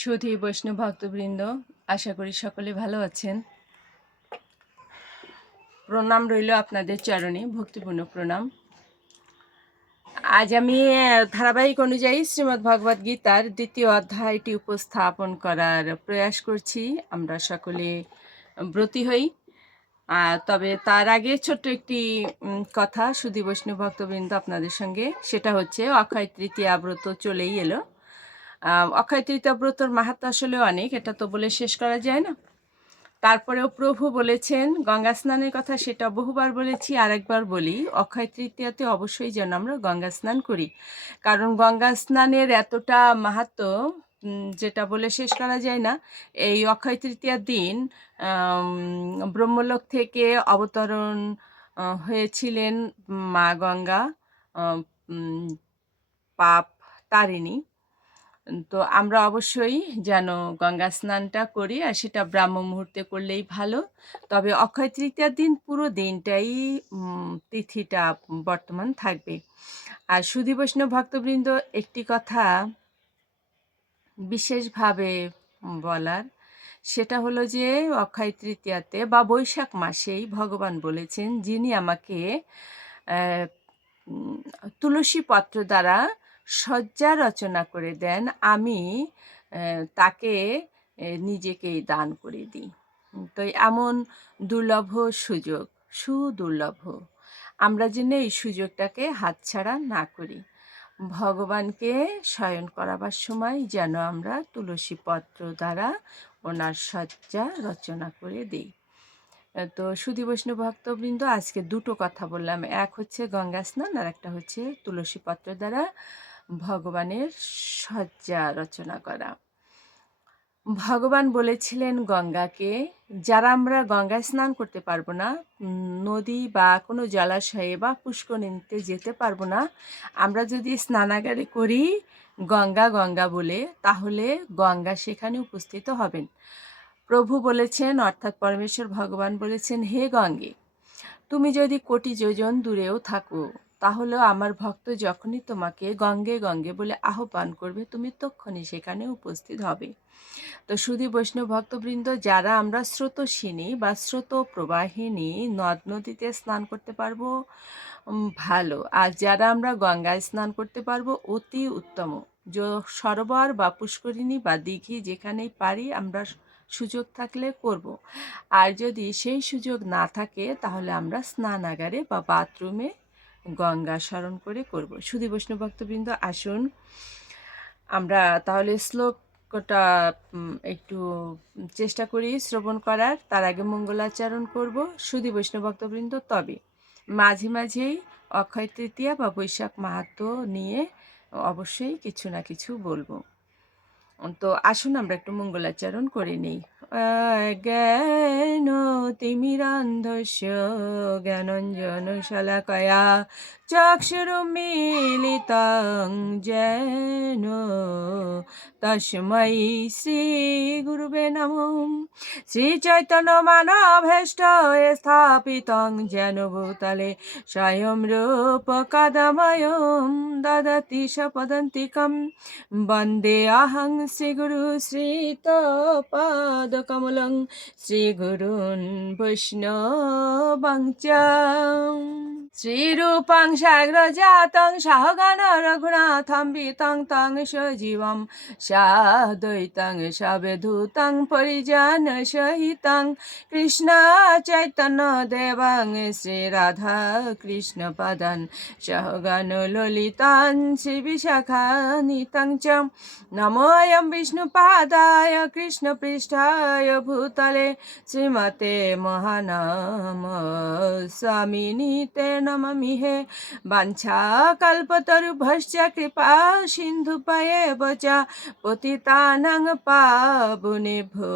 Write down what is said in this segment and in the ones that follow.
সুধী বৈষ্ণব ভক্তবৃন্দ, আশা করি সকলে ভালো আছেন। প্রণাম রইল আপনাদের চরণে, ভক্তিপূর্ণ প্রণাম। আজ আমি ধারাবাহিক অনুযায়ী শ্রীমদ্ ভগবদ গীতার দ্বিতীয় অধ্যায়টি উপস্থাপন করার প্রয়াস করছি। আমরা সকলে ব্রতী হই। তবে তার আগে ছোট্ট একটি কথা সুধী বৈষ্ণব ভক্তবৃন্দ আপনাদের সঙ্গে। সেটা হচ্ছে, অক্ষয় তৃতীয়া ব্রত চলেই এলো। অক্ষয় তৃতীয়া ব্রতর মাহাত্ম আসলে অনেক, এটা তো বলে শেষ করা যায় না। তারপরেও প্রভু বলেছেন, গঙ্গা স্নানের কথা সেটা বহুবার বলেছি আর একবার বলি, অক্ষয় তৃতীয়াতে অবশ্যই যেন আমরা গঙ্গা স্নান করি। কারণ গঙ্গা স্নানের এতটা মাহাত্ম যেটা বলে শেষ করা যায় না, এই অক্ষয় তৃতীয়ার দিন ব্রহ্মলোক থেকে অবতরণ হয়েছিলেন মা গঙ্গা পাপ তারিণী। তো আমরা অবশ্যই যেন গঙ্গা স্নানটা করি আর সেটা ব্রাহ্ম মুহূর্তে করলেই ভালো। তবে অক্ষয় তৃতীয়ার দিন পুরো দিনটাই তিথিটা বর্তমান থাকবে। আর সুধী বৈষ্ণব ভক্তবৃন্দ একটি কথা বিশেষভাবে বলার, সেটা হলো যে অক্ষয় তৃতীয়াতে বা বৈশাখ মাসেই ভগবান বলেছেন, যিনি আমাকে তুলসী পত্র দ্বারা শয্যা রচনা করে দেন, আমি তাকে নিজেকেই দান করে দিই। তো এমন দুর্লভ সুযোগ, সুদুর্লভ। আমরা যেন এই সুযোগটাকে হাতছাড়া না করি। ভগবানকে শয়ন করাবার সময় যেন আমরা তুলসী পত্র দ্বারা ওনার শয্যা রচনা করে দিই। তো সুধী বৈষ্ণব ভক্তবৃন্দ, আজকে দুটো কথা বললাম। এক হচ্ছে গঙ্গা স্নান আর একটা হচ্ছে তুলসী পত্র দ্বারা ভগবানের শয্যা রচনা করা। ভগবান বলেছিলেন গঙ্গাকে, যারা আমরা গঙ্গায় স্নান করতে পারব না, নদী বা কোনো জলাশয়ে বা পুষ্করিণীতে যেতে পারব না, আমরা যদি স্নানাগারে করি গঙ্গা গঙ্গা বলে, তাহলে গঙ্গা সেখানে উপস্থিত হবেন। প্রভু বলেছেন, অর্থাৎ পরমেশ্বর ভগবান বলেছেন, হে গঙ্গে, তুমি যদি কোটি যোজন দূরেও থাকো তাহলেও আমার ভক্ত যখনই তোমাকে গঙ্গে গঙ্গে বলে আহ্বান করবে, তুমি তক্ষণই সেখানে উপস্থিত হবে। তো সুধী বৈষ্ণব ভক্তবৃন্দ, যারা আমরা স্রোতস্বিনী বা স্রোত প্রবাহিনী নদ নদীতে স্নান করতে পারব ভালো। আর যারা আমরা গঙ্গায় স্নান করতে পারব, অতি উত্তম। যে, সরোবর বা পুষ্করিণী বা দিঘি যেখানেই পারি আমরা সুযোগ থাকলে করব। আর যদি সেই সুযোগ না থাকে, তাহলে আমরা স্নানাগারে বা বাথরুমে গঙ্গা স্মরণ করে করব। সুধী বৈষ্ণব ভক্তবৃন্দ, আসুন। আমরা তাহলে শ্লোকটা একটু চেষ্টা করি শ্রবণ করার। তার আগে মঙ্গলাচরণ করব। সুধী বৈষ্ণব ভক্তবৃন্দ, তবে মাঝে মাঝেই অক্ষয় তৃতীয়া বা বৈশাখ মাহাত্ম নিয়ে অবশ্যই কিছু না কিছু বলব। তো আসুন, আমরা একটু মঙ্গলাচরণ করে নিই। জ্ঞান তিমিরান্ধস্য জ্ঞানঞ্জন শলাকয়া চক্ষুরুমিলিতং যেন তস্मै শ্রীগুরুবে নমঃ শ্রীচৈতন্য মানভেষ্ট স্থাপিতং যেন ভূতলে স্বয়ং রূপ কদময়ং দদতি সপদন্তিকম বন্দে অহং শ্রীগুরু শ্রীতপাদকমলং শ্রীগুরুन् চ শ্রীরূপং সাগ্রজাতং সাহগান রঘুনাথম বিতং তং সজীবম সাদ্বৈতং সবেধূতং পরিজন সহিতং কৃষ্ণ চৈতন্য দেবং শ্রীরাধা কৃষ্ণ পদন সহগান ললিতান শ্রী বিশাখানিতং চ নমোয়ম ভূতলে শ্রীমতে মহানাম নমিহে বাঞ্ছা কল্পতরুভশ্চ কৃপা সিন্ধু পয়ে বচা পতিতানং ভো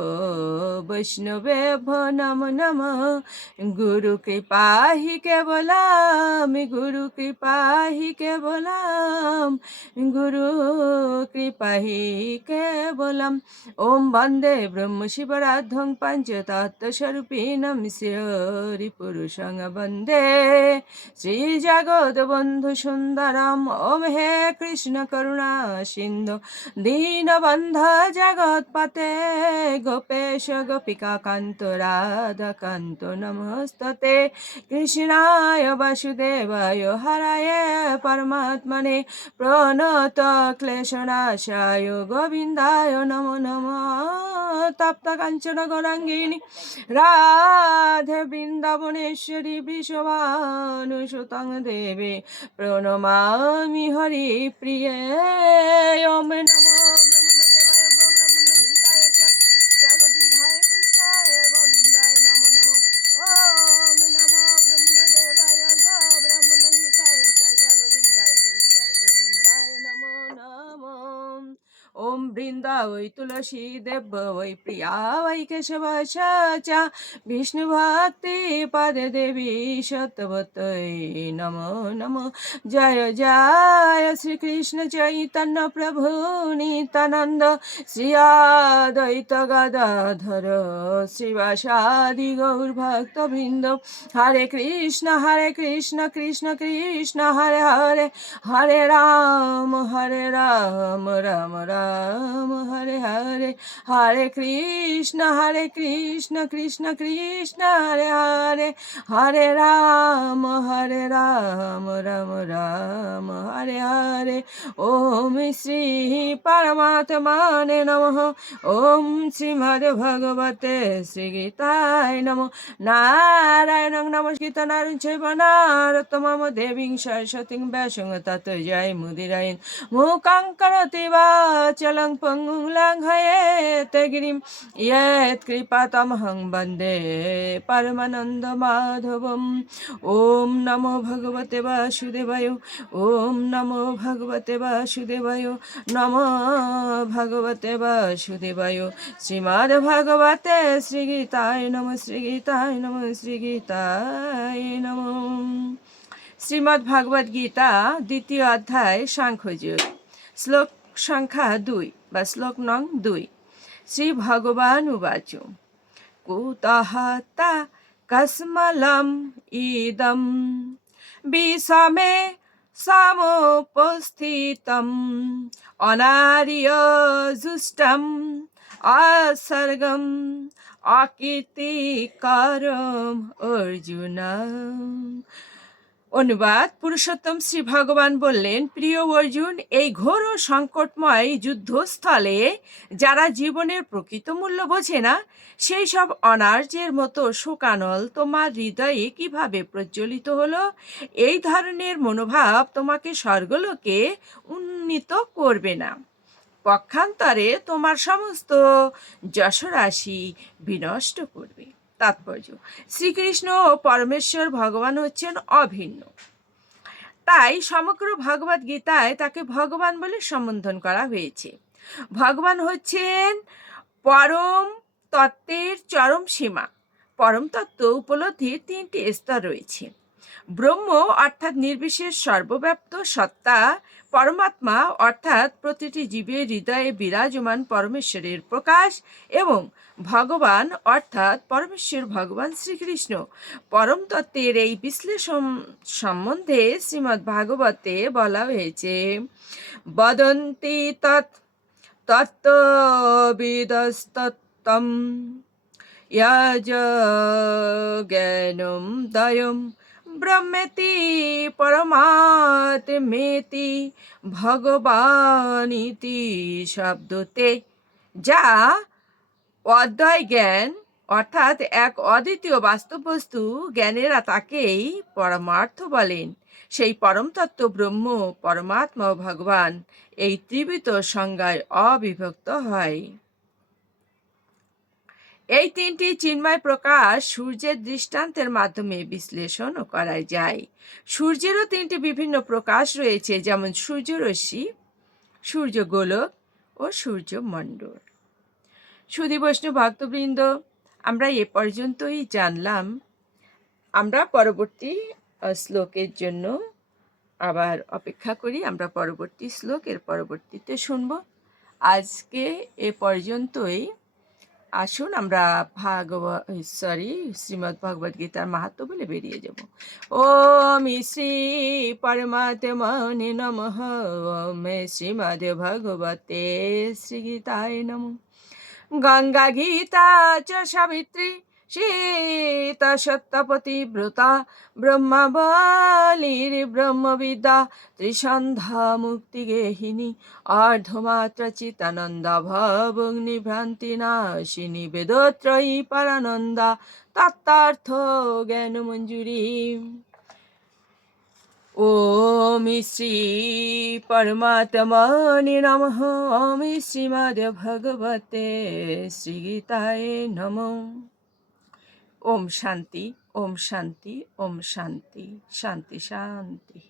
বৈষ্ণবে ভো নম নম গুরু কৃপাহি কেবলাম গুরু কৃপাহি কেবলাম গুরু কৃপাহি কেবলাম ওম বন্দে ব্রহ্ম শিবরাধ্যং পঞ্চতত্ত্বস্বরূপিণম শ্রী পুরুষং বন্দে শ্রী জগৎ বন্ধু সুন্দরম। ওম হে কৃষ্ণ করুণা সিন্ধু। দীনবন্ধ জগৎপতে গোপেশ গোপিকা কান্ত রাধা কান্ত নমস্ততে। কৃষ্ণায় বাসুদেবায় হরায় পরমাত্মনে প্রণত ক্লেশনাশায় গোবিন্দায় নমো নমঃ। তপ্ত কাঞ্চন গৌরাঙ্গিনী। রাধে বৃন্দাবনেশ্বরী বৃষভানুসুতং দেবে প্রণমামি হরি প্রিয় নমো। বৃন্দা ওই তুলসী দেব, ওই প্রিয়া, ওই কেশব চ বিষ্ণু ভক্তি পদে দেবী সত্যবতৈ নমো নমো। জয় জয় শ্রীকৃষ্ণ চৈতন্য প্রভু নিত্যানন্দ শ্রী অদ্বৈত গদাধর শ্রীবাসাদি গৌর ভক্তবৃন্দ। হরে কৃষ্ণ হরে কৃষ্ণ কৃষ্ণ কৃষ্ণ, হরে হরে। হরে রাম হরে হরে হরে কৃষ্ণ হরে কৃষ্ণ কৃষ্ণ কৃষ্ণ হরে হরে হরে রাম হরে রাম রাম রাম হরে হরে ওম শ্রী পরমাত্মানে নমঃ ওম শ্রীমদ্ ভগবতে শ্রীগীতায় নমঃ নারায়ণং নমস্কৃত নারুণ চৈব নারোত্তমম দেবীং সরস্বতীং ব্যাসং তত জয় মুদিরায়ণ মূকাং করতি বাচলং পঙ্গুলাং হয়েত কৃপাতমহং বন্দে পরমানন্দ মাধবম ওম নমো ভগবতে বাসুদেবায় ওম নমো ভগবতে বাসুদেবায় নমো ভগবতে বাসুদেবায় শ্রীমদ্ ভগবতে শ্রীগীতায় নম শ্রীগীতায় নম শ্রীগীতায় নম শ্রীমদ্ ভগবদ্গীতা দ্বিতীয় অধ্যায় সাংখ্যযোগ শ্লোক সংখ্যা দুই বা শ্লোক নং দুই। শ্রী ভগবান উবাচ। কুতঃ তা কস্মলম ইদম। বিষমে সমুপস্থিতম। অনার্য জুষ্টম অসর্গম। অকীর্তিকরম অর্জুন। অনুবাদ পুরুষোত্তম শ্রী ভগবান বললেন, প্রিয় অর্জুন, এই ঘোর ও সংকটময় যুদ্ধস্থলে যারা জীবনের প্রকৃত মূল্য বোঝে না, সেই সব অনার্যের মতো শোকানল তোমার হৃদয়ে কীভাবে প্রজ্বলিত হলো? এই ধরনের মনোভাব তোমাকে স্বর্গলোকে উন্নীত করবে না। পক্ষান্তরে তোমার সমস্ত যশরাশি বিনষ্ট করবে। তাৎপর্য। শ্রীকৃষ্ণ ও পরমেশ্বর ভগবান হচ্ছেন অভিন্ন। তাই সমগ্র ভগবত গীতায় তাকে ভগবান বলে সম্বোধন করা হয়েছে। ভগবান হচ্ছেন পরম তত্ত্বের চরম সীমা। পরম তত্ত্ব উপলব্ধির তিনটি স্তর রয়েছে। ব্রহ্ম অর্থাৎ নির্বিশেষ সর্বব্যাপ্ত সত্তা পরমাত্মা অর্থাৎ প্রতিটি জীবের হৃদয়ে বিরাজমান পরমেশ্বরের প্রকাশ এবং ভগবান অর্থাৎ পরমেশ্বর ভগবান শ্রীকৃষ্ণ। পরম তত্ত্বের এই বিশ্লেষণ সম্বন্ধে শ্রীমদ্ ভাগবতে বলা হয়েছে, বদন্তি তৎ তত্ত্ববিদস্তত্ত্বম, ইয়াজ জ্ঞানম দয়ম ব্রহ্মেতি পরমাত্মেতি ভগবানিতি শব্দতে যা অদ্বয় জ্ঞান, অর্থাৎ এক অদ্বিতীয় বাস্তব বস্তু জ্ঞানেরা তাকেই পরমার্থ বলেন। সেই পরমতত্ত্ব ব্রহ্ম, পরমাত্মা ভগবান এই ত্রিবিত সংজ্ঞায় অবিভক্ত হয়। এই তিনটি চিন্ময় প্রকাশ সূর্যের দৃষ্টান্তের মাধ্যমে বিশ্লেষণ করা যায়। সূর্যেরও তিনটি বিভিন্ন প্রকাশ রয়েছে, যেমন সূর্যরশ্মি সূর্য গোলক ও সূর্যমণ্ডল। সুধী বৈষ্ণব ভক্তবৃন্দ, আমরা এ পর্যন্তই জানলাম। আমরা পরবর্তী শ্লোকের জন্য আবার অপেক্ষা করি। আমরা পরবর্তী শ্লোক এর পরবর্তীতে শুনব। আজকে এ পর্যন্তই। আসুন, আমরা ভাগব সরি শ্রীমদ্ ভগবদ গীতার মাহাত্ম বলে বেরিয়ে যাব। ওম শ্রী পরমাত্মনে নম। ওম শ্রীমদ্ ভগবতে শ্রী গীতায় নম। গঙ্গা গীতা চ সাবিত্রী। সীতা সত্যপতি ব্রতা ব্রহ্মাবলীর ব্রহ্মবিদ্যা ত্রিসন্ধ্যা মুক্তি গেহিনী অর্ধমাত্রা চিতানন্দা ভবগ্নি ভ্রান্তি নাশিনী বেদত্রয়ী পরানন্দা তত্তার্থ জ্ঞান মঞ্জুরি শ্রী পরমাত্মনে নমঃ ওম শ্রীমদ ভগবতে শ্রীগীতায় নমঃ ওম শান্তি ওম শান্তি ওম শান্তি শান্তি শান্তি।